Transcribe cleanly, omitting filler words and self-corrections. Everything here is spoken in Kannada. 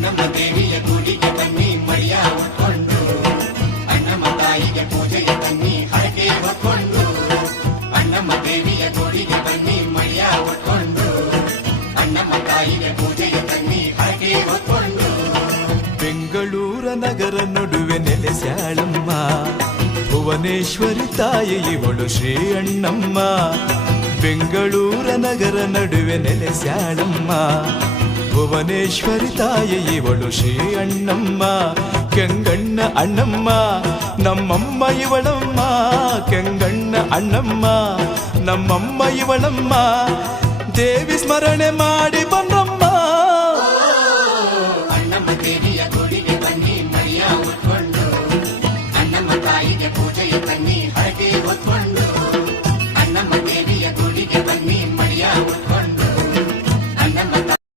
ಅಣ್ಣಮ್ಮ ದೇವಿಯ ಗುಡಿಗೆ ಬನ್ನಿ ಮಡಿಯ ಹೊತ್ಕೊಂಡು, ಅಣ್ಣಮ್ಮ ತಾಯಿಗೆ ಪೂಜೆಗೆ ಬನ್ನಿ ಹರಕೆ ಹೊತ್ಕೊಂಡು, ಅಣ್ಣಮ್ಮ ದೇವಿಯ ಗುಡಿಗೆ ಬನ್ನಿ ಮಡಿಯ ಹೊತ್ಕೊಂಡು, ಅಣ್ಣಮ್ಮ ತಾಯಿಗೆ ಪೂಜೆಗೆ ಬನ್ನಿ ಹರಕೆ ಹೊತ್ಕೊಂಡು. ಬೆಂಗಳೂರ ನಗರ ನಡುವೆ ನೆಲೆಸ್ಯಾಳಮ್ಮ, ಭುವನೇಶ್ವರಿ ತಾಯಿ ಇವಳು ಶ್ರೀ ಅಣ್ಣಮ್ಮ. ಬೆಂಗಳೂರ ನಗರ ನಡುವೆ ನೆಲೆಸ್ಯಾಳಮ್ಮ, ಭುವನೇಶ್ವರಿ ತಾಯಿ ಇವಳು ಶ್ರೀ ಅಣ್ಣಮ್ಮ. ಕೆಂಗಣ್ಣ ಅಣ್ಣಮ್ಮ ನಮ್ಮಮ್ಮ ಇವಳಮ್ಮ, ಕೆಂಗಣ್ಣ ಅಣ್ಣಮ್ಮ ನಮ್ಮಮ್ಮ ಇವಳಮ್ಮ. ದೇವಿ ಸ್ಮರಣೆ ಮಾಡಿ ಬಂದ